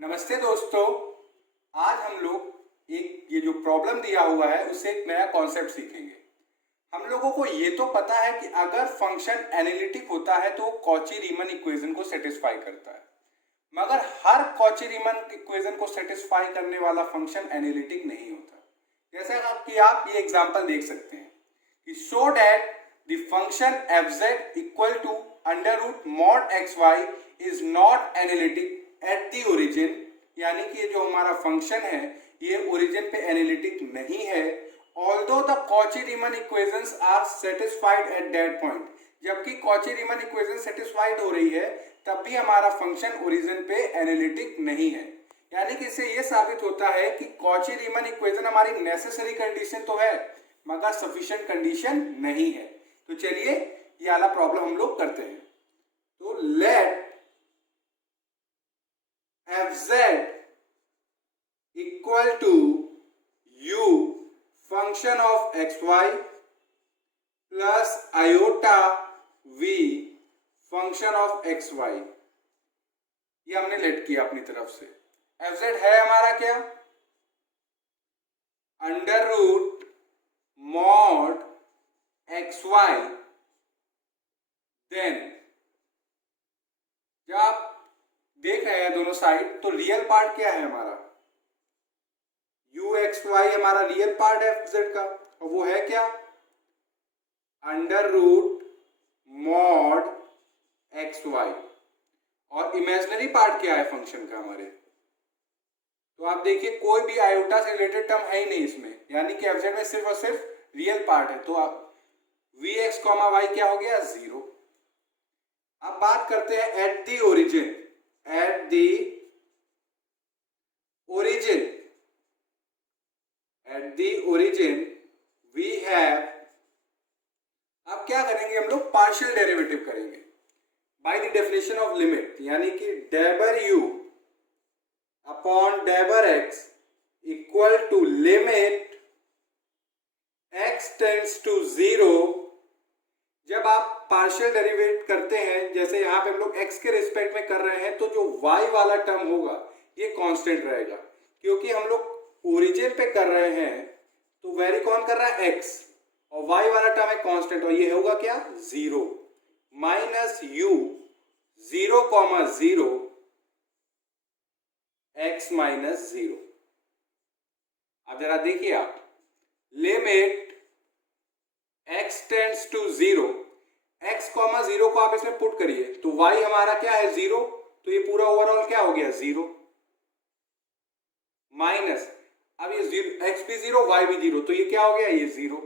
नमस्ते दोस्तों। आज हम लोग एक ये जो प्रॉब्लम दिया हुआ है उससे एक नया कॉन्सेप्ट सीखेंगे। हम लोगों को ये तो पता है कि अगर फंक्शन एनालिटिक होता है तो कॉची रीमन इक्वेशन को सेटिस्फाई करता है, मगर हर कॉची रीमन इक्वेशन को सेटिस्फाई करने वाला फंक्शन एनालिटिक नहीं होता। जैसा कि आप ये एग्जांपल देख सकते हैं कि show that the function fz equal to under root mod xy is not analytic at the origin, यानी कि ये जो हमारा फंक्शन है ये ओरिजिन पे एनालिटिक नहीं है। Although the Cauchy Riemann equations are satisfied at that point, जबकि कॉची रीमन इक्वेशन सेटिस्फाइड हो रही है तब भी हमारा फंक्शन ओरिजिन पे एनालिटिक नहीं है। यानी कि इससे ये साबित होता है कि कॉची रीमन इक्वेशन हमारी नेसेसरी कंडीशन तो है मगर सफिशिएंट कंडीशन नहीं है। तो चलिए ये वाला प्रॉब्लम हम लोग करते हैं। तो late fz equal to u function of xy plus iota v function of xy, ये हमने लेट किया अपनी तरफ से। fz है हमारा क्या, under root mod xy, then जब आप देख रहे हैं दोनों साइड तो रियल पार्ट क्या है हमारा, ux y हमारा रियल पार्ट है fz का, और वो है क्या, अंडर रूट मॉड xy, और इमेजिनरी पार्ट क्या है फंक्शन का हमारे। तो आप देखिए कोई भी आयोटा से रिलेटेड टर्म है ही नहीं इसमें, यानी कि fz में सिर्फ और सिर्फ रियल पार्ट है। तो आप vx, y क्या हो गया, 0। अब बात करते हैं at the origin. At the origin we have, अब क्या करेंगे हम लोग, पार्शियल डेरिवेटिव करेंगे by the definition of limit, यानी कि डेबर u अपॉन डेबर x equal to limit x tends to 0। जब आप पार्शियल डेरिवेट करते हैं, जैसे यहाँ पे हम लोग x के रिस्पेक्ट में कर रहे हैं, तो जो y वाला टर्म होगा ये कांस्टेंट रहेगा, क्योंकि हम लोग ओरिजिन पे कर रहे हैं तो वेरी कौन कर रहा है, x, और y वाला टर्म है कांस्टेंट, और ये होगा क्या, 0 माइनस u 0,0 x माइनस 0। अब जरा देखिए आप, limit x tends to 0, x, 0 को आप इसमें पुट करिए तो y हमारा क्या है, 0, तो ये पूरा ओवरऑल क्या हो गया, 0 माइनस, अब ये 0, x भी 0 y भी 0, तो ये क्या हो गया, ये 0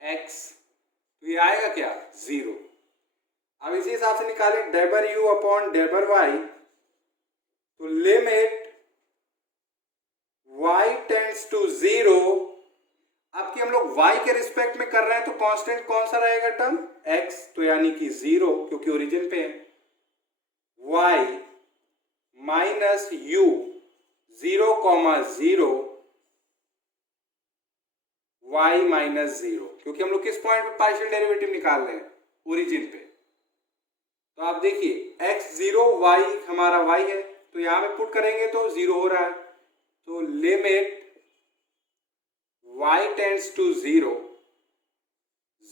x, तो ये आएगा क्या, 0। अब इसी हिसाब से निकालें डेबर u अपॉन डेबर y, तो लिमिट y टेंड्स टू 0, अब कि हम लोग y के रिस्पेक्ट में कर रहे हैं तो कांस्टेंट कौन सा रहेगा टर्म, x, तो यानी कि 0 क्योंकि ओरिजिन पे है, y minus u 0,0 y minus 0, क्योंकि हम लोग किस पॉइंट पे पार्शियल डेरिवेटिव निकाल रहे हैं, ओरिजिन पे। तो आप देखिए x 0 y हमारा y है, तो यहां पे पुट करेंगे तो 0 हो रहा है, तो limit y tends to 0,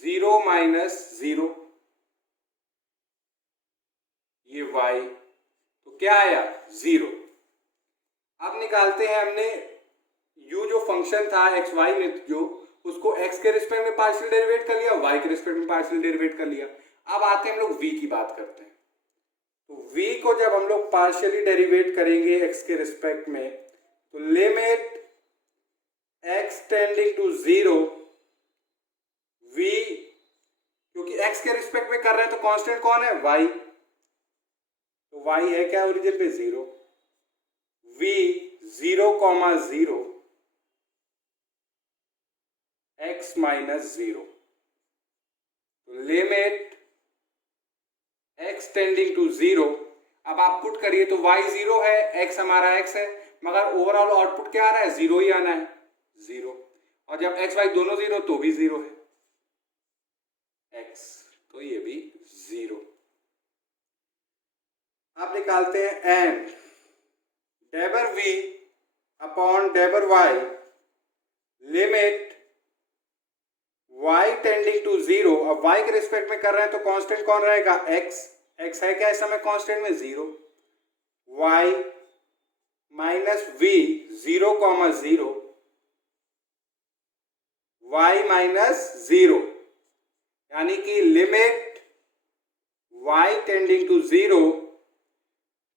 0 minus 0, ये y, तो क्या आया, 0। अब निकालते हैं हमने u जो फंक्शन था एक्स वाई में, जो उसको x के रिस्पेक्ट में पार्शियल डेरिवेट कर लिया, y के रिस्पेक्ट में पार्शियल डेरिवेट कर लिया। अब आते हैं हम लोग v की बात करते हैं। तो v को जब हम लोग पार्शियली डेरिवेट करेंगे x के रिस्पेक्ट में, तो limit x tending to 0, v, क्योंकि x के रिस्पेक्ट में कर रहे हैं तो कांस्टेंट कौन है, y, तो y है क्या ओरिजिन पे, 0, v 0,0 x माइनस 0, तो लिमिट x टेंडिंग टू 0। अब आप पुट करिए तो y 0 है, x हमारा x है, मगर ओवरऑल आउटपुट क्या आ रहा है, 0 ही आना है, 0, और जब x y दोनों 0 तो भी 0 है, x, तो ये भी 0। आप निकालते हैं एंड डेबर वी अपॉन डेबर y limit y tending to zero. अब y के रिस्पेक्ट में कर रहे हैं तो कांस्टेंट कौन रहेगा, x। x है क्या इस समय कांस्टेंट में, zero. y minus v, zero comma zero, y minus zero, यानी कि limit y tending to zero,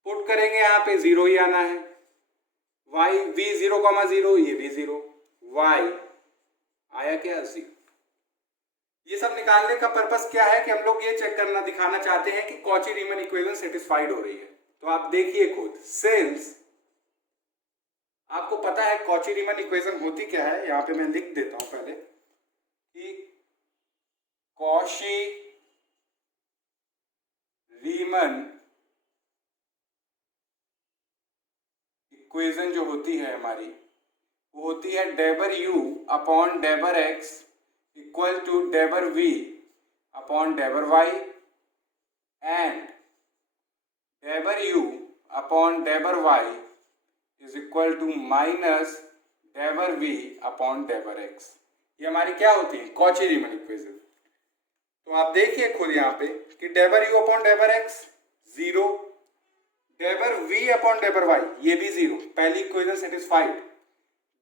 put करेंगे यहां पे जीरो ही आना है, y v zero comma zero, ये भी जीरो, y आया क्या, जीरो। ये सब निकालने का पर्पस क्या है कि हम लोग ये चेक करना, दिखाना चाहते हैं कि कॉची रीमन इक्वेशन सेटिस्फाइड हो रही है। तो आप देखिए खुद, सिंस आपको पता है कॉची रीमन इक्वेशन होती क्या है, यहां पे मैं लिख देता हूं पहले कि कॉची रीमन इक्वेशन जो होती है हमारी, वो होती है डेबर यू अपॉन डेबर एक्स इक्वल टू डेबर वी अपॉन डेबर वाई एंड डेबर यू अपॉन डेबर y is equal to minus डेबर वी अपॉन डेबर एक्स। ये हमारी क्या होती है, कॉची रीमन इक्वेशन। तो आप देखिए खुद यहाँ पे कि डेबर यू अपॉन डेबर एक्स जीरो, डेबर वी अपॉन डेबर वाई ये भी जीरो, पहली इक्वेशन सेटिस्फाइड।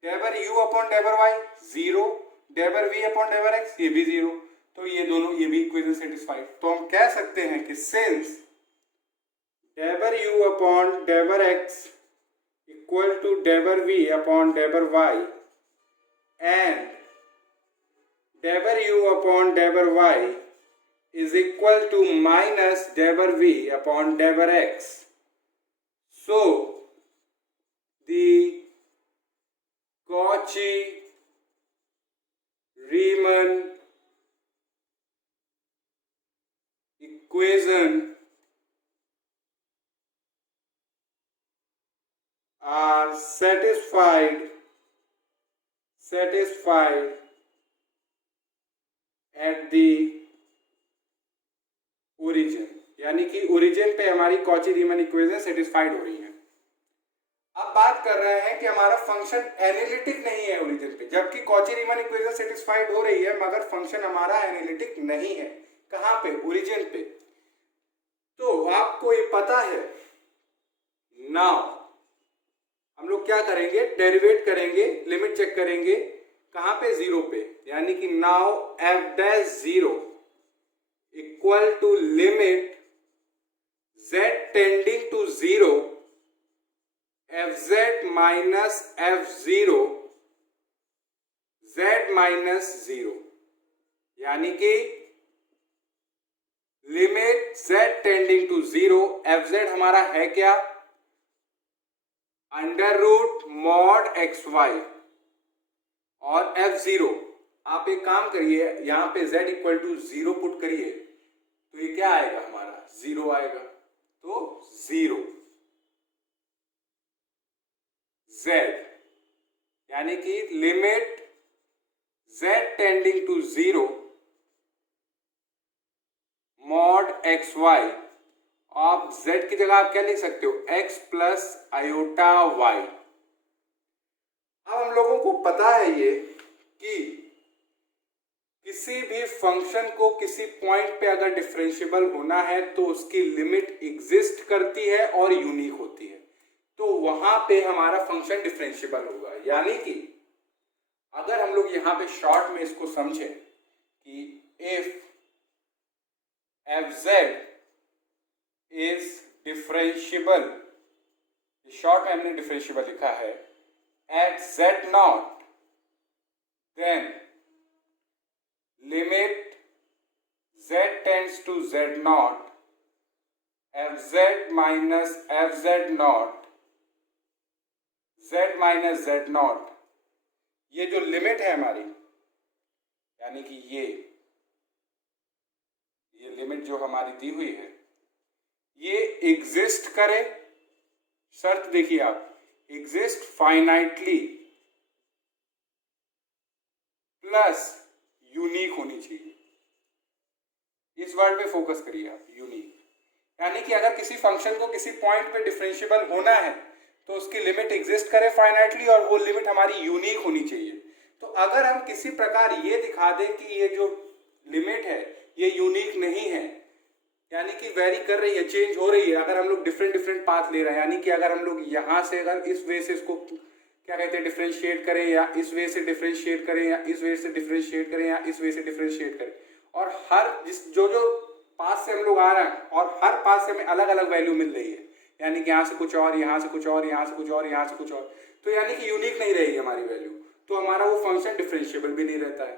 डेबर यू अपॉन डेबर वाई जीरो, डेबर वी अपॉन डेबर एक्स ये भी जीरो, तो ये दोनों, ये भी इक्वेशन सेटिस्फाइड। तो हम कह सकते हैं कि सिंस डेबर यू अपॉन डेबर एक्स इक्वल टू डेबर वी अपॉन डेबर वाई एंड डेबर यू अपॉन डेबर y is equal to minus deber v upon deber x. So the Cauchy-Riemann equation are satisfied at the origin, यानी कि origin पे हमारी Cauchy Riemann equation satisfied हो रही है। अब बात कर रहे हैं कि हमारा फंक्शन एनालिटिक नहीं है ओरिजिन पे, जबकि कॉची रीमन इक्वेशन सेटिस्फाइड हो रही है मगर फंक्शन हमारा एनालिटिक नहीं है। कहां पे, ओरिजिन पे। तो आपको ये पता है, नाउ हम लोग क्या करेंगे, डेरिवेट करेंगे, लिमिट चेक करेंगे कहां पे, जीरो पे, यानी कि now F dash zero equal to limit z tending to 0 fz minus f0 z minus 0, यानी कि limit z tending to 0, fz हमारा है क्या, under root mod x y, और f0 आप एक काम करिए, यहां पे z इक्वल टू 0 पुट करिए तो ये क्या आएगा हमारा, जीरो आएगा। तो जीरो z, यानी कि limit z tending to 0 mod x y, आप z की जगह आप क्या लिख सकते हो, x प्लस आयोटा y। अब हम लोगों को पता है ये कि किसी भी फंक्शन को किसी पॉइंट पे अगर डिफरेंशिएबल होना है तो उसकी लिमिट एग्जिस्ट करती है और यूनिक होती है, तो वहां पे हमारा फंक्शन डिफरेंशिएबल होगा। यानी कि अगर हम लोग यहां पे शॉर्ट में इसको समझें कि if fz is differentiable, short में हमने डिफरेंशिएबल लिखा है, at z naught, then limit z tends to z naught fz minus fz naught z minus z naught, ये जो लिमिट है हमारी, यानी कि ये लिमिट जो हमारी दी हुई है ये एग्जिस्ट करे, शर्त देखिए आप, एग्जिस्ट फाइनाइटली प्लस यूनिक होनी चाहिए। इस वर्ड पे फोकस करिए आप, यूनिक, यानी कि अगर किसी फंक्शन को किसी पॉइंट पे डिफरेंशिएबल होना है तो उसकी लिमिट एग्जिस्ट करे फाइनाइटली और वो लिमिट हमारी यूनिक होनी चाहिए। तो अगर हम किसी प्रकार ये दिखा दें कि ये जो लिमिट है ये यूनिक नहीं है, यानी कि वेरी कर रही है, चेंज हो रही है, अगर हम लोग डिफरेंट डिफरेंट पाथ ले रहे हैं, यानी कि अगर हम लोग यहाँ से अगर इस वे से इसको क्या कहते हैं डिफरेंशिएट करें, या इस वे से डिफरेंशिएट करें, या इस वे से डिफरेंशिएट करें, या इस वे से डिफरेंशिएट करें, और हर जो जो पास से हम लोग आ रहे हैं और हर पास से हमें अलग अलग वैल्यू मिल रही है, यानी कि यहाँ से कुछ और, यहाँ से कुछ और, यहाँ से कुछ और, यहाँ से कुछ और, तो यानी कि यूनिक नहीं रहेगी हमारी वैल्यू, तो हमारा वो फंक्शन डिफरेंशिएबल भी नहीं रहता है।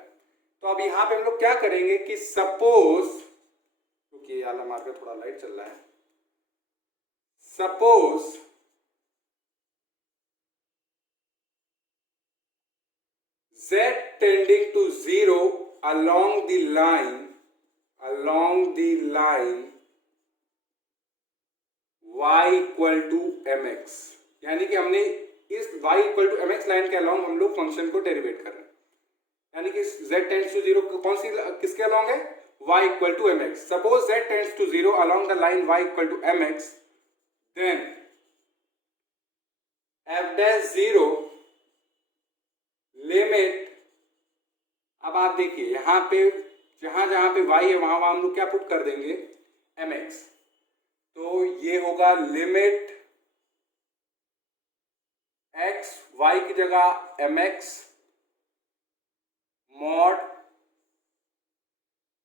तो अब यहाँ पे हम लोग क्या करेंगे कि सपोज, क्योंकि आला मार्कर थोड़ा लाइट चल रहा है, suppose z tending to 0 along the line y equal to mx, यानी कि हमने इस y equal to mx line के अलॉन्ग हम लोग फंक्शन को डेरिवेट कर रहे हैं, यानी कि z tends to 0 कौन सी किसके अलॉन्ग है, y equal to mx। Suppose z tends to 0 along the line y equal to mx, then f dash 0 limit, अब आप देखिए यहाँ पे जहां जहां पे y है वहां हम लोग क्या पुट कर देंगे, mx, तो ये होगा लिमिट x y की जगह mx mod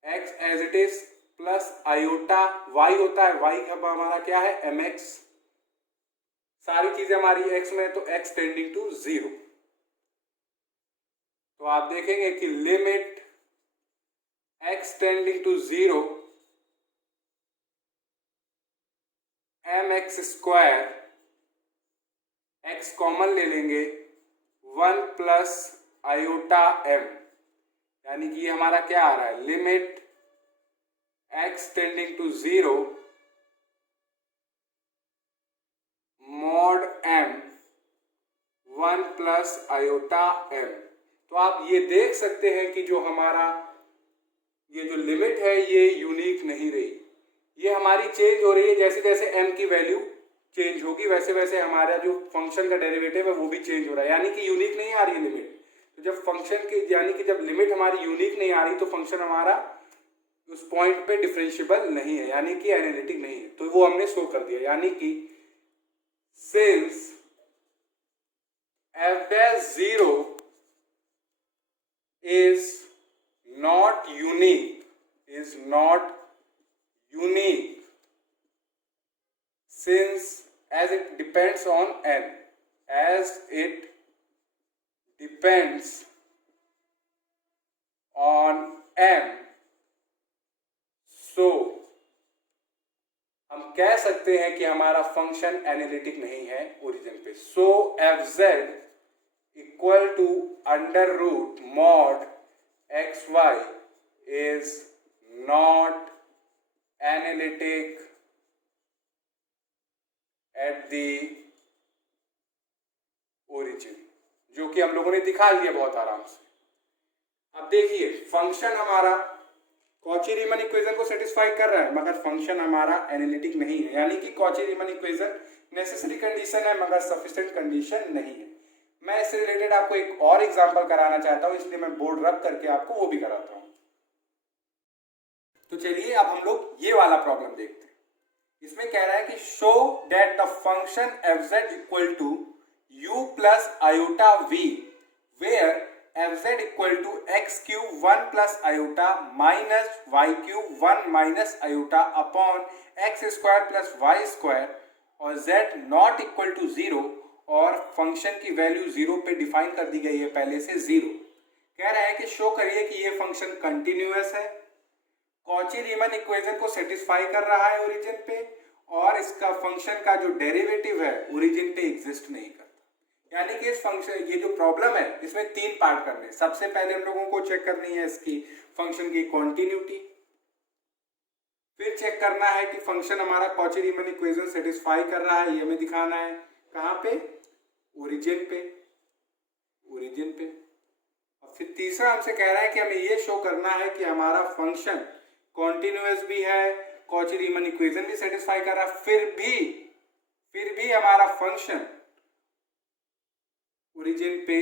x as it is plus iota y होता है, y का हमारा क्या है mx, सारी चीजें हमारी x में, तो x टेंडिंग टू 0, तो आप देखेंगे कि limit x tending to 0 mx square, x common ले लेंगे, 1 प्लस आयोटा m, यानी कि ये हमारा क्या आ रहा है, limit x tending to 0 mod m 1 plus iota m। तो आप ये देख सकते हैं कि जो हमारा ये जो लिमिट है ये यूनिक नहीं रही, ये हमारी चेंज हो रही है, जैसे जैसे m की वैल्यू चेंज होगी वैसे वैसे हमारा जो फंक्शन का डेरिवेटिव है वो भी चेंज हो रहा है, यानी कि यूनिक नहीं आ रही है लिमिट। तो जब फंक्शन की यानी कि जब लिमिट हमारी यूनिक नहीं आ रही तो फंक्शन हमारा उस पॉइंट पे डिफरेंशिएबल नहीं है, यानी कि एनालिटिक नहीं है, तो वो हमने शो कर दिया, यानी कि since f dash 0 is not unique since as it depends on n, as it depends on m, so हम कह सकते हैं कि हमारा फंक्शन एनालिटिक नहीं है ओरिजिन पे। So fz equal to under root mod xy is not analytic at the origin, जो कि हम लोगों ने दिखा दिया बहुत आराम से। अब देखिए फंक्शन हमारा कॉची-रीमन इक्वेशन को सेटिस्फाई कर रहा है मगर फंक्शन हमारा एनालिटिक नहीं है, यानी कि कॉची-रीमन इक्वेशन नेसेसरी कंडीशन है मगर सफिशिएंट कंडीशन नहीं है। मैं इससे रिलेटेड आपको एक और एग्जांपल कराना चाहता हूं, इसलिए मैं बोर्ड रब करके आपको वो भी कराता हूं। तो चलिए अब हम लोग ये वाला प्रॉब्लम देखते हैं। इसमें कह रहा है कि show that the function fz equal to u plus iota v where fz equal to x cube 1 plus iota minus y cube 1 minus iota upon x square plus y square और z naught equal to 0, और function की value 0 पे define कर दी गई है पहले से 0। कह रहा है कि शो करिए कि ये फंक्शन कंटिन्यूअस है, कॉची-रीमन इक्वेशन को सेटिस्फाई कर रहा है ओरिजिन पे, और इसका फंक्शन का जो डेरिवेटिव है ओरिजिन पे एग्जिस्ट नहीं करता। यानी कि इस फंक्शन ये जो प्रॉब्लम है इसमें 3 पार्ट करने हैं। सबसे पहले हम लोगों को चेक करनी है इसकी फंक्शन की कॉन्टिन्यूटी, फिर चेक करना है कि फंक्शन हमारा कॉची-रीमन इक्वेशन सेटिस्फाई कर रहा है, ये हमें दिखाना है कहाँ पे, ओरिजिन पे। और फिर तीसरा हमसे कह रहा है कि हमें ये शो करना है कि हमारा फंक्शन कॉन्टिन्यूअस भी है, कॉची रीमन इक्वेशन भी सेटिस्फाई कर रहा है, फिर भी हमारा फंक्शन ओरिजिन पे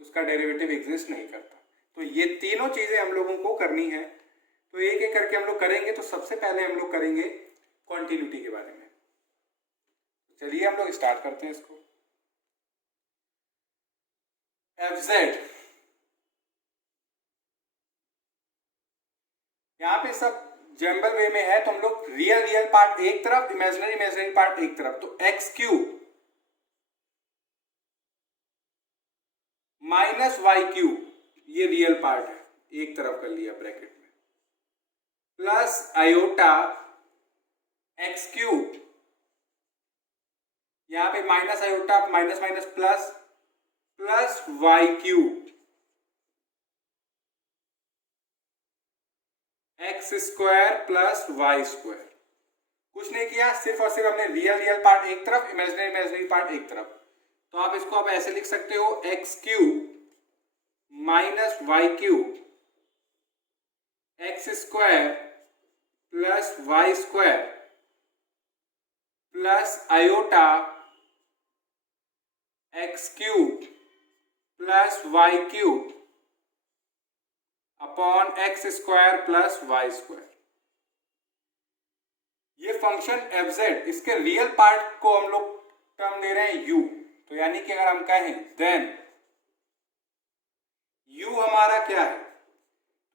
उसका डेरिवेटिव एग्जिस्ट नहीं करता। तो ये तीनों चीजें हम लोगों को करनी है, तो एक एक करके हम लोग करेंगे। तो सबसे पहले हम लोग करेंगे कॉन्टिन्यूटी के बारे में। चलिए हम लोग स्टार्ट करते हैं इसको। fz, यहाँ पे सब जम्बल वे में है, तो हम लोग रियल पार्ट एक तरफ, इमेजिनरी पार्ट एक तरफ। तो x cube minus y cube, ये रियल पार्ट है, एक तरफ कर लिया ब्रैकेट में, प्लस आयोटा एक्स क्यूब, यहां पे minus iota minus minus plus, plus y cube x square plus y square. कुछ नहीं किया, सिर्फ और सिर्फ हमने रियल पार्ट एक तरफ, इमेजिनरी पार्ट एक तरफ। तो आप इसको आप ऐसे लिख सकते हो, x cube minus y cube x square plus y square plus iota x cube plus y cube upon x square plus y square. ये फंक्शन एफजेड, इसके रियल पार्ट को हम लोग टर्म दे रहे हैं यू। तो यानी कि अगर हम कहें देन u हमारा क्या है,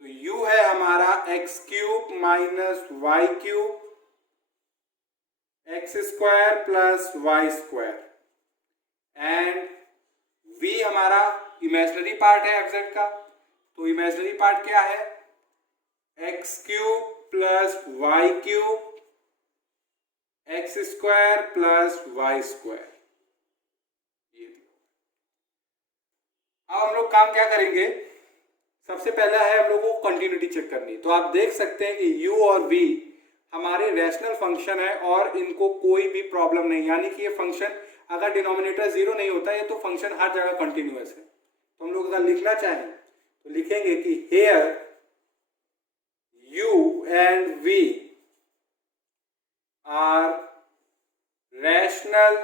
तो u है हमारा x cube minus y cube x square plus y square, and v हमारा इमेजिनरी पार्ट है एफजेड का। तो इमेजिनरी पार्ट क्या है, x cube plus y cube x square plus y square. अब हम लोग काम क्या करेंगे, सबसे पहला है हम लोगों को कंटिन्यूटी चेक करनी। तो आप देख सकते हैं कि u और v हमारे रैशनल फंक्शन है और इनको कोई भी प्रॉब्लम नहीं, यानी कि ये फंक्शन अगर डिनोमिनेटर जीरो नहीं होता है तो फंक्शन हर जगह कंटिन्यूअस है। तो हम लोग अगर लिखना चाहें तो लिखेंगे कि here u and v are rational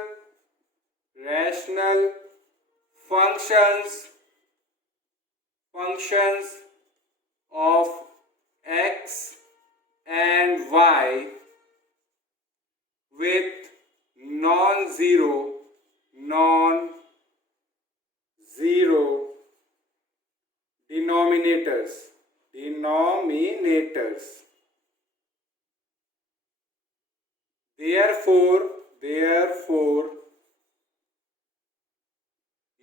functions of x and y with non-zero denominators. Therefore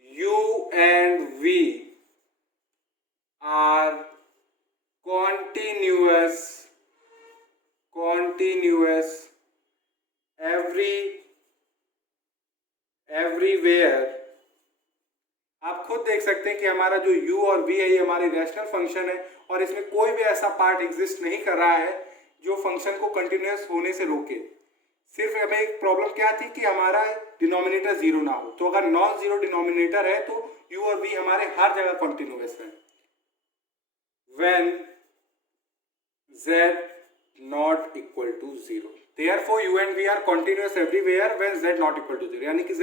u and v are continuous everywhere। आप खुद देख सकते हैं कि हमारा जो u और v है ये हमारी रैशनल फंक्शन है और इसमें कोई भी ऐसा पार्ट एग्जिस्ट नहीं कर रहा है जो फंक्शन को कंटिन्यूअस होने से रोके। सिर्फ हमें एक प्रॉब्लम क्या थी कि हमारा डिनोमिनेटर जीरो ना हो। तो अगर नॉन जीरो डिनोमिनेटर है तो u और v हमारे हर जगह कंटिन्यूअस है। When z not equal to 0, therefore u and v are continuous everywhere when z not equal to 0। यानी कि z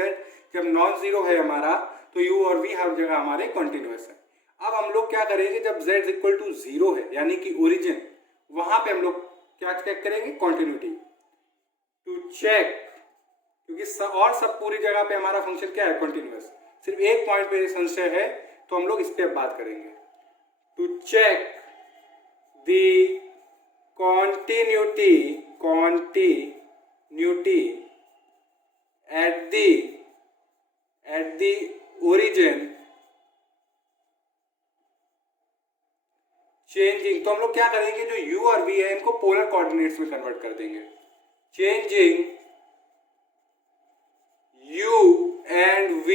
जब नॉन जीरो है हमारा तो u और v हर जगह हमारे कंटिन्यूअस है। अब हम लोग क्या करेंगे, जब z इक्वल टू 0 है यानी कि ओरिजिन, वहां पे हम लोग क्या चेक करेंगे, कंटिन्यूटी टू चेक, क्योंकि और सब पूरी जगह पे हमारा फंक्शन क्या है, कंटिन्यूअस। सिर्फ एक पॉइंट पे संशय है तो हम लोग इस पे बात करेंगे। To check the continuity at the origin changing। तो हम लोग क्या करेंगे, जो u और v है इनको पोलर कोऑर्डिनेट्स में कन्वर्ट कर देंगे। Changing u and v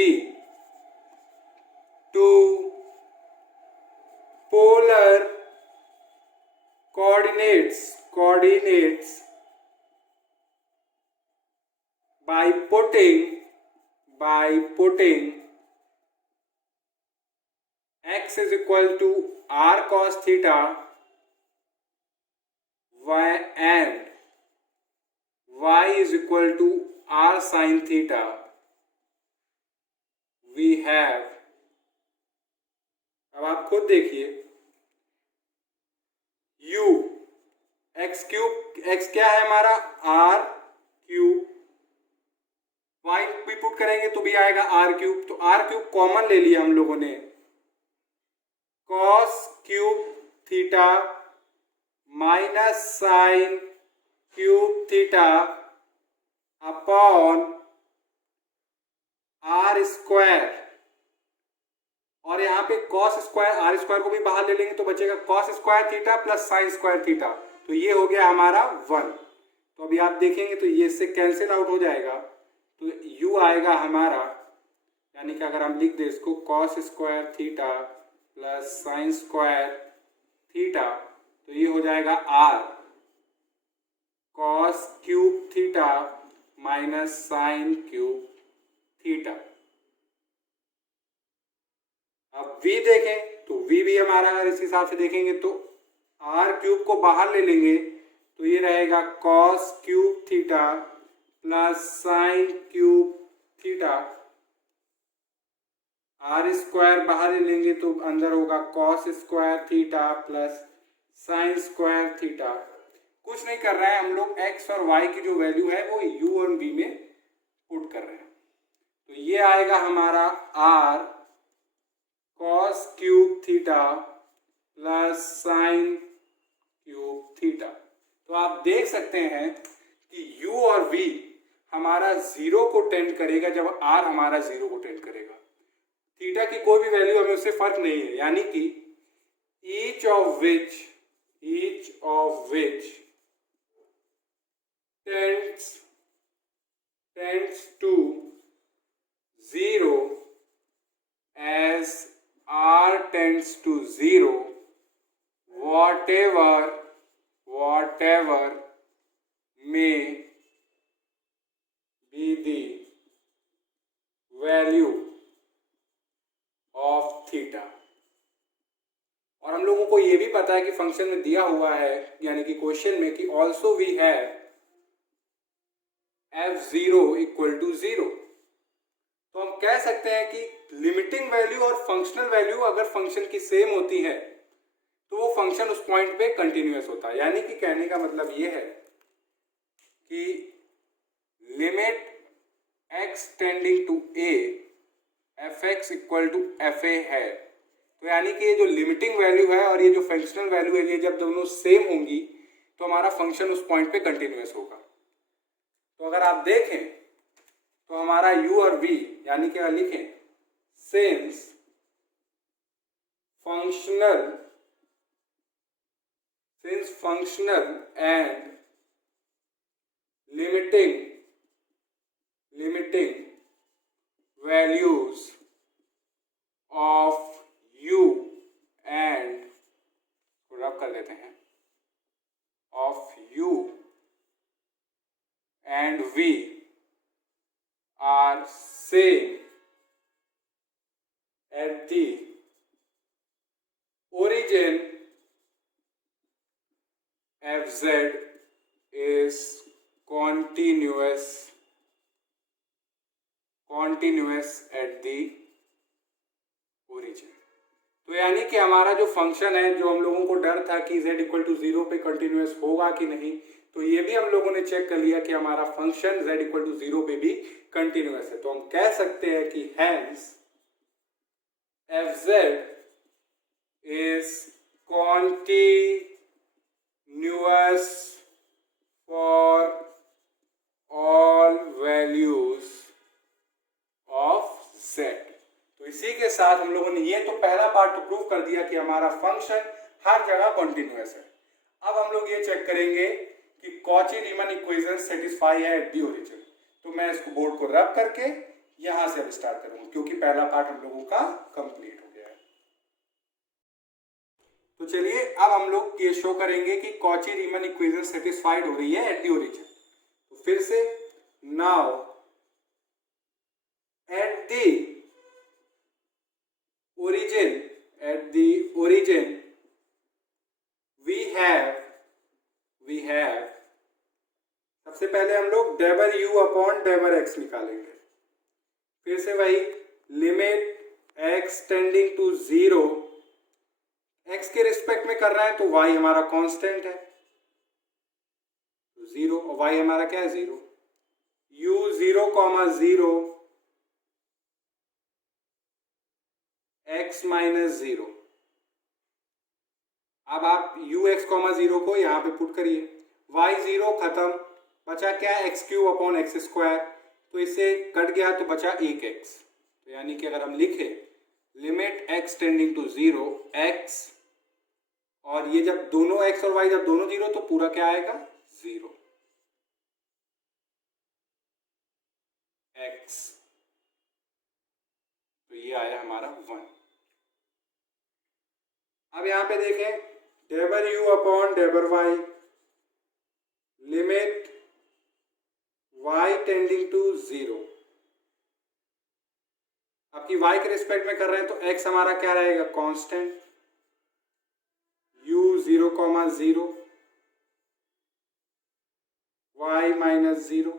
to polar coordinates by putting x is equal to r cos theta and y is equal to r sin theta, we have, अब आप खुद देखिए, u x क्यूब, x क्या है हमारा r cube, y भी put करेंगे तो भी आएगा r क्यूब, तो r क्यूब कॉमन ले लिया हम लोगों ने, cos cube theta minus sine cube theta upon r square, और यहाँ पे कॉस स्क्वायर, आर स्क्वायर को भी बाहर ले लेंगे तो बचेगा cos square theta plus sine square theta, तो ये हो गया हमारा 1। तो अभी आप देखेंगे तो ये इससे कैंसिल आउट हो जाएगा, तो u आएगा हमारा, यानी कि अगर हम लिख दे इसको cos square theta plus sine square theta, तो ये हो जाएगा r cos cube theta minus sine cube theta. अब v देखें तो v भी हमारा, अगर इस हिसाब से देखेंगे तो r क्यूब को बाहर ले लेंगे तो ये रहेगा cos cube theta plus sine cube theta, r square बाहर ले लेंगे तो अंदर होगा cos square theta plus sine square theta. कुछ नहीं कर रहा है, हम लोग x और y की जो वैल्यू है वो u और v में पुट कर रहे हैं, तो ये आएगा हमारा r cos cube theta plus sine cube theta. तो आप देख सकते हैं कि u और v हमारा 0 को टेंड करेगा जब r हमारा 0 को टेंड करेगा। थीटा की कोई भी वैल्यू हमें उससे फर्क नहीं है, यानी कि each of which tends to 0 as r tends to 0, whatever may be the value of theta। और हम लोगों को ये भी पता है कि फंक्शन में दिया हुआ है, यानी कि क्वेश्चन में, कि also we have f0 equal to 0। तो हम कह सकते हैं कि लिमिटिंग वैल्यू और फंक्शनल वैल्यू अगर फंक्शन की सेम होती है तो वो फंक्शन उस पॉइंट पे कंटिन्यूअस होता है। यानी कि कहने का मतलब ये है कि limit x tending to a fx equal to fa है, तो यानी कि ये जो लिमिटिंग वैल्यू है और ये जो फंक्शनल वैल्यू है, ये जब दोनों सेम होंगी तो हमारा फंक्शन उस पॉइंट पे कंटिन्यूअस होगा। तो अगर आप देखें तो हमारा u और v, यानी कि अगर लिखें since functional and limiting values of u and, रब कर देते हैं, of u and v are same at the origin, fz is continuous at the origin। तो यानी कि हमारा जो फंक्शन है, जो हम लोगों को डर था कि z इक्वल टू 0 पे कंटिन्यूअस होगा कि नहीं, तो ये भी हम लोगों ने चेक कर लिया कि हमारा फंक्शन z इक्वल टू 0 पे भी कंटिन्यूअस है। तो हम कह सकते हैं कि hence fz is continuous for all values of z। तो इसी के साथ हम लोगों ने ये तो पहला पार्ट तो प्रूव कर दिया कि हमारा फंक्शन हर जगह कंटिन्यूअस है। अब हम लोग ये चेक करेंगे कि कॉची रीमन इक्वेशन सेटिस्फाई है एट दी ओरिजिन। तो मैं इसको बोर्ड को रब करके यहां से अब स्टार्ट करूंगा, क्योंकि पहला पार्ट हम लोगों का कंप्लीट हो गया है। तो चलिए अब हम लोग ये शो करेंगे कि कॉची रीमन इक्वेशन सेटिस्फाइड हो रही है एट दी ओरिजिन। तो फिर से now at the origin we have we have, सबसे पहले हम लोग डेबर यू अपॉन डेबर एक्स निकालेंगे। फिर से वही limit x tending to zero, x के रिस्पेक्ट में कर रहे हैं तो वाई हमारा कांस्टेंट है जीरो, और वाई हमारा क्या है zero. You 0,0 x minus zero. अब आप यू एक्स कॉमा जीरो को यहाँ पे पुट करिए, वाई जीरो खत्म, बचा क्या x cube upon x square, तो इससे कट गया तो बचा एक एक्स। तो यानी कि अगर हम लिखे limit x tending to zero x, और ये जब दोनों एक्स और वाई जब दोनों जीरो तो पूरा क्या आएगा जीरो एक्स, तो ये आया हमारा 1। अब यहां पे देखें डेबर यू अपॉन डेबर y, limit y tending to zero, आपकी y के रिस्पेक्ट में कर रहे हैं तो x हमारा क्या रहेगा constant, u 0,0 y minus zero,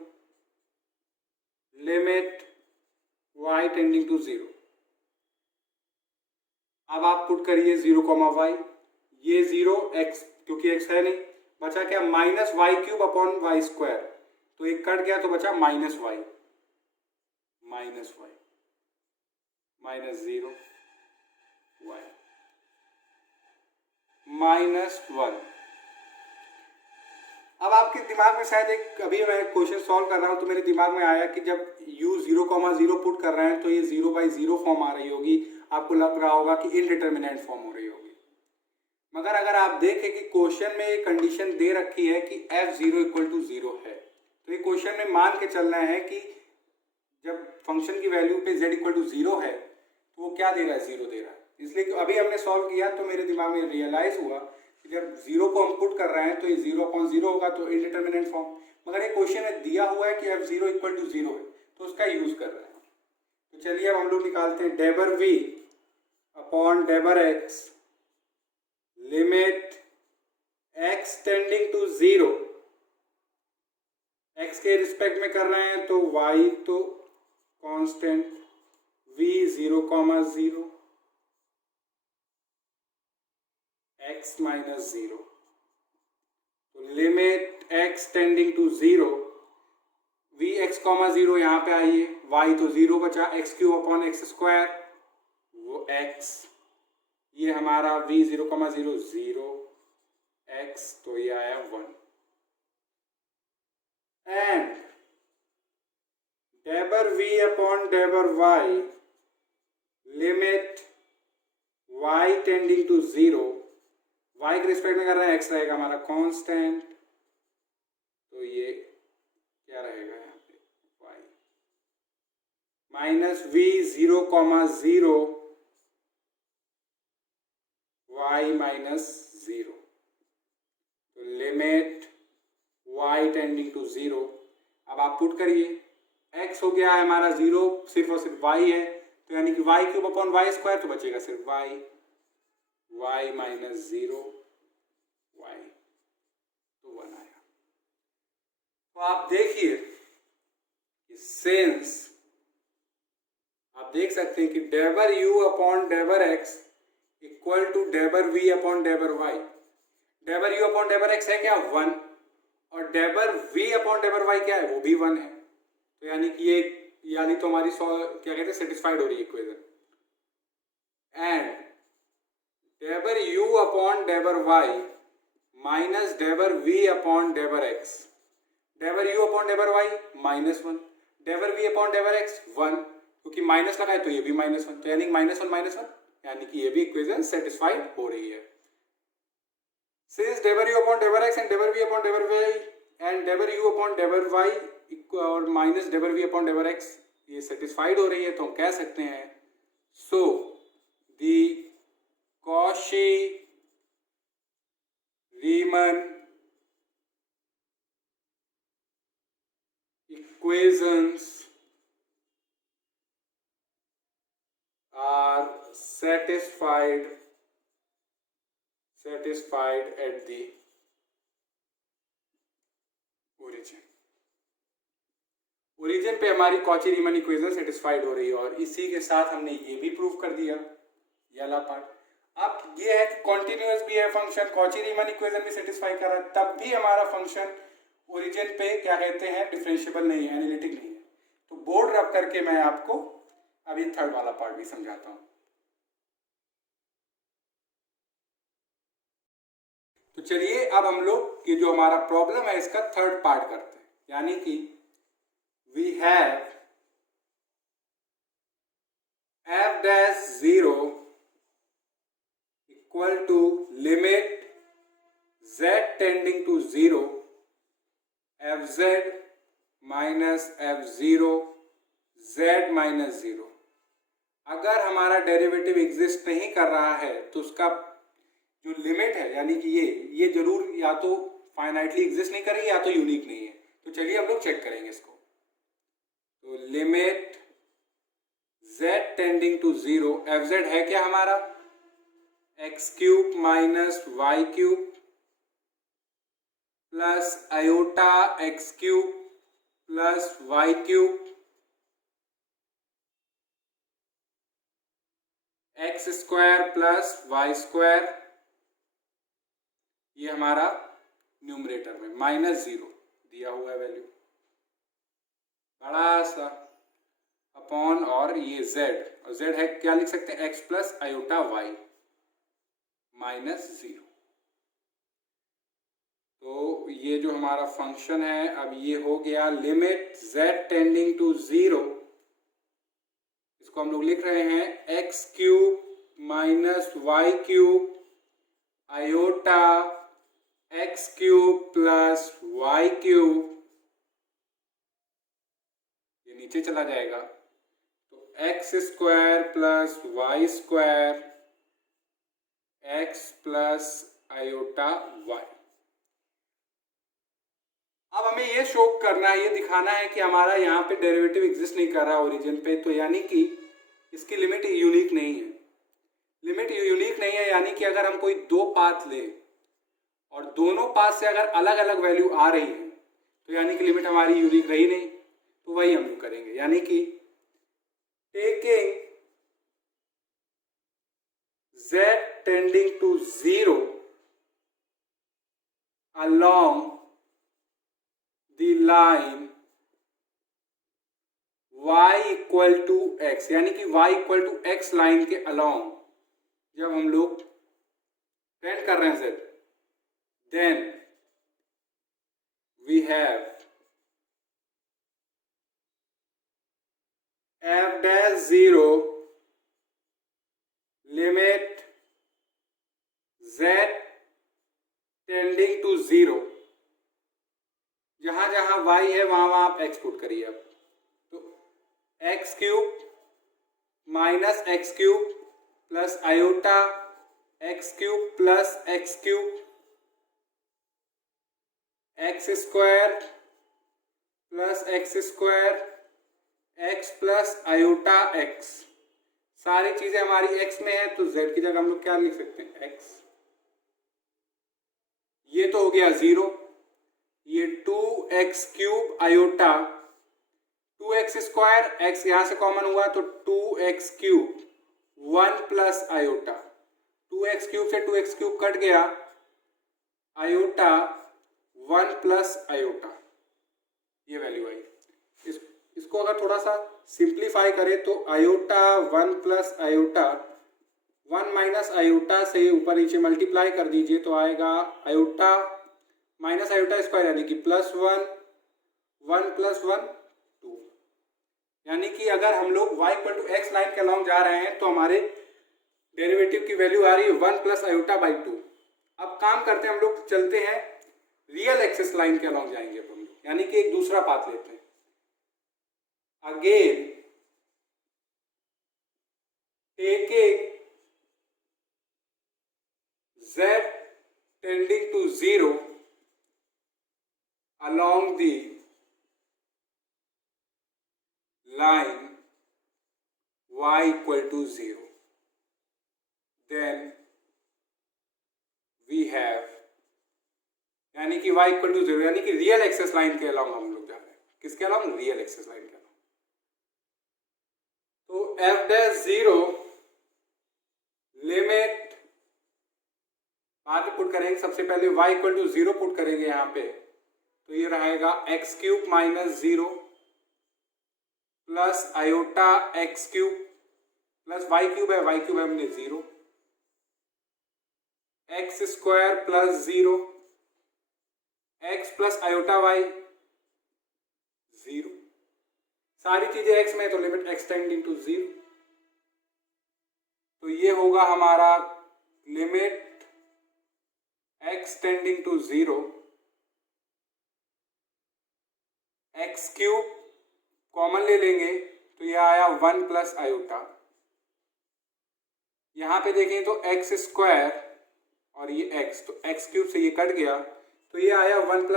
limit y tending to zero. अब आप पुट करिए 0,y, ये जीरो x क्योंकि x है नहीं, बचा क्या minus y cube upon y square, तो एक कट गया तो बचा minus y minus zero y minus 1। अब आपके दिमाग में शायद एक, अभी मैं क्वेश्चन सॉल्व कर रहा हूं तो मेरे दिमाग में आया कि जब u 0,0 पुट कर रहे हैं तो ये 0/0 फॉर्म आ रही होगी, आपको लग रहा होगा कि इनडिटर्मिनेंट फॉर्म हो रही होगी। मगर अगर आप देखें कि क्वेश्चन में ये कंडीशन दे रखी है कि f0 = 0 है, तो ये क्वेश्चन में मान के चलना है कि जब फंक्शन की वैल्यू पे z = 0 है तो वो क्या दे रहा है, 0 दे रहा है। इसलिए अभी हमने सॉल्व किया तो मेरे दिमाग में रियलाइज हुआ कि जब 0 को हम पुट कर रहे हैं तो ये 0/0 होगा, तो इनडिटर्मिनेंट फॉर्म। मगर ये क्वेश्चन में दिया हुआ है कि f0 = 0 है, तो उसका यूज कर रहे हैं। तो चलिए अब हम लोग निकालते हैं डेबर v अपॉन डेबर x, limit x tending to zero, x के रिस्पेक्ट में कर रहे हैं तो y तो constant, v 0,0 x minus zero, तो limit x tending to zero, v x, 0 यहाँ पे आइए, y तो जीरो बचा, x cube upon x square वो x, ये हमारा v 0,0 0 x, तो ये आया 1। एंड डेबर v अपॉन डेबर y, limit y tending to zero, y के रिस्पेक्ट में कर रहे हैं x रहेगा हमारा कांस्टेंट, तो ये क्या रहेगा यहाँ पे y minus v 0,0 y minus zero, तो limit y tending to zero. अब आप पुट करिए, x हो गया है हमारा जीरो, सिर्फ और सिर्फ y है, तो यानी कि y cube upon y square, तो बचेगा सिर्फ y माइनस जीरो y, तो 1 आया। तो आप देखिए सिंस आप देख सकते हैं कि डेबर u अपॉन डेबर x इक्वल टू डेबर v अपॉन डेबर y, डेबर u अपॉन डेबर x है क्या 1, और डेबर v अपॉन डेबर y क्या है वो भी 1 है, तो यानी कि ये यानी तो हमारी क्या कहते हैं सेटिस्फाइड हो रही है इक्वेशन। एंड डेबर u अपॉन डेबर y माइनस डेबर v अपॉन डेबर x, डेबर u अपॉन डेबर y -1, डेबर v अपॉन डेबर x 1, क्योंकि माइनस लगा है तो ये भी -1, तो यानी -1 यानी कि ये भी इक्वेशन सेटिस्फाइड हो रही है। सिंस डेबर u अपॉन डेबर x एंड डेबर v अपॉन डेबर y एंड डेबर u अपॉन डेबर y और माइनस डेबर v अपॉन डेबर x ये सेटिस्फाइड हो रही है, तो हम कह सकते हैं so the Cauchy Riemann equations are satisfied at the origin पे हमारी कॉची रीमन इक्वेशन सेटिस्फाइड हो रही है और इसी के साथ हमने ये भी प्रूव कर दिया, ये वाला पार्ट। अब ये है कि कॉन्टिन्यूअस भी है फंक्शन, कॉची रीमन इक्वेशन भी सेटिस्फाई कर रहा है, तब भी हमारा फंक्शन ओरिजिन पे क्या कहते हैं, डिफरेंशिएबल नहीं है, एनालिटिक नहीं है। तो बोर्ड रब करके मैं आपको अभी थर्ड वाला पार्ट भी समझाता हूँ। तो चलिए अब हम लोग ये जो हमारा प्रॉब्लम है इसका थर्ड पार्ट करते हैं, यानी कि we have f dash 0 equal to limit z tending to 0 fz minus f0 z minus 0। अगर हमारा डेरिवेटिव एग्जिस्ट नहीं कर रहा है तो उसका जो लिमिट है, यानी कि ये जरूर या तो फाइनाइटली एग्जिस्ट नहीं करेगी या तो यूनिक नहीं है। तो चलिए हम लोग चेक करेंगे इसको। तो limit z tending to 0, fz है क्या हमारा x cube minus y cube plus iota x cube plus y cube x square plus y square, ये हमारा न्यूमरेटर में माइनस 0 दिया हुआ है वैल्यू, बड़ा सा अपॉन और ये z, और z है क्या लिख सकते हैं, x plus iota y minus 0। तो ये जो हमारा फंक्शन है अब ये हो गया लिमिट z टेंडिंग टू 0, इसको हम लोग लिख रहे हैं x cube minus y cube iota x cube plus y cube, ये नीचे चला जाएगा तो x square plus y square x plus iota y. अब हमें ये शो करना है, ये दिखाना है कि हमारा यहाँ पे डेरिवेटिव एग्जिस्ट नहीं कर रहा ओरिजिन पे, तो यानी कि इसकी लिमिट यूनिक नहीं है। लिमिट यूनिक नहीं है यानी कि अगर हम कोई दो पाथ लें और दोनों पाथ से अगर अलग अलग वैल्यू आ रही है तो यानी कि लिमिट हमारी यूनिक रही नहीं। तो वही हम लोग करेंगे, यानी कि taking z tending to 0 along the line y equal to x, यानी कि y equal to x line के along जब हम लोग टेंड कर रहे हैं z, then we have f dash 0 limit z tending to 0, जहां जहां y है वहां वहां आप x पुट करिए। अब तो x cube minus x cube plus iota x cube plus x cube x square plus x square x plus iota x, सारी चीजें हमारी x में है तो z की जगह हम लोग क्या लिख सकते हैं, x। ये तो हो गया 0, ये 2x cube iota 2x square, x यहां से कॉमन हुआ तो 2x cube 1 plus iota, 2x cube से 2x क्यूब कट गया, आयोटा 1 प्लस आयोटा, ये वैल्यू आई। इसको अगर थोड़ा सा सिंप्लीफाई करें तो iota 1 plus iota 1 minus iota से ऊपर नीचे मल्टीप्लाई कर दीजिए तो आएगा आयोटा माइनस आयोटा स्क्वायर, यानी कि प्लस 1 प्लस 1 2, यानी कि अगर हम लोग y equal to x line के अलॉन्ग जा रहे हैं तो हमारे डेरिवेटिव की वैल्यू आ रही है 1 प्लस आयोटा बाई 2। अब काम करते हैं, हम लोग चलते हैं रियल एक्सिस लाइन के अलॉन्ग जाएंगे अब हम लोग, यानी कि एक दूसरा पाथ लेते हैं। Again taking z tending to 0 along the line y equal to 0, then we have, यानी कि y equal to 0 यानी कि रियल एक्सेस लाइन के अलॉन्ग हम लोग जा रहे हैं। किसके अलॉन्ग? रियल एक्सिस लाइन के अलॉन्ग। तो एफ डैश जीरो लिमिट बाद में पुट करेंगे, सबसे पहले y इक्वल टू 0 पुट करेंगे यहाँ पे, तो ये रहेगा x cube minus 0 plus iota x cube plus y cube है, हमने 0, x square plus 0 x plus iota y 0, सारी चीजें x में तो लिमिट x टेंडिंग टू 0, तो ये होगा हमारा limit x tending to 0, x cube common ले लेंगे तो ये आया 1 प्लस आयोटा, यहां पे देखें तो एक्स स्क्वायर और ये x, तो एक्स क्यूब से ये कट गया तो ये आया 1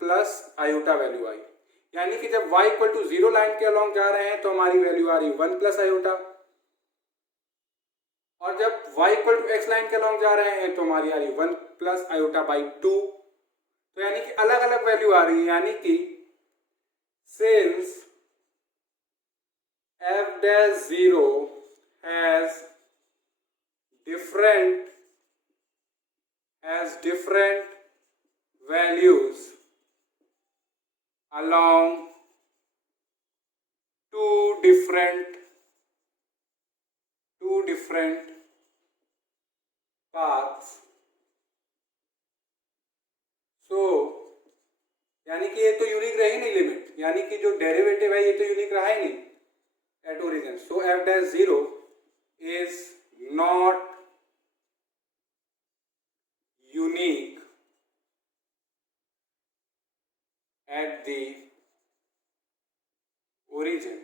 प्लस आयोटा वैल्यू आई, यानी कि जब y इक्वल टू 0 लाइन के अलॉन्ग जा रहे हैं तो हमारी वैल्यू आ रही 1 प्लस आयोटा, और जब y equal to x line के अलॉन्ग जा रहे हैं तो हमारी आ रही 1 प्लस आयोटा बाई 2, तो यानी कि अलग अलग वैल्यू आ रही है, यानी कि since f dash 0 has different values along two different paths, so यानी कि ये तो यूनिक रही नहीं लिमिट, यानी कि जो डेरिवेटिव है ये तो यूनिक रहा ही नहीं at origin, so f dash 0 is not unique at the origin,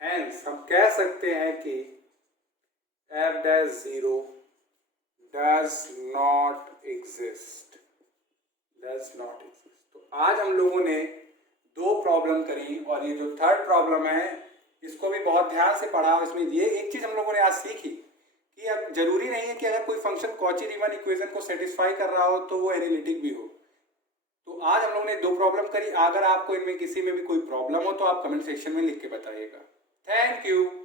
hence हम कह सकते हैं कि f dash 0 does not exist. तो आज हम लोगों ने दो प्रॉब्लम करी, और ये जो थर्ड प्रॉब्लम है इसको भी बहुत ध्यान से पढ़ा। इसमें ये एक चीज हम लोगों ने आज सीखी कि अब जरूरी नहीं है कि अगर कोई फंक्शन कॉची रीमन इक्वेशन को सेटिस्फाई कर रहा हो तो वो एनालिटिक भी हो। तो आज हम लोगों ने दो प्रॉब्लम करी। अगर आपको इनमें किसी में भी कोई प्रॉब्लम हो तो आप कमेंट सेक्शन में लिख के बताइएगा। Thank you.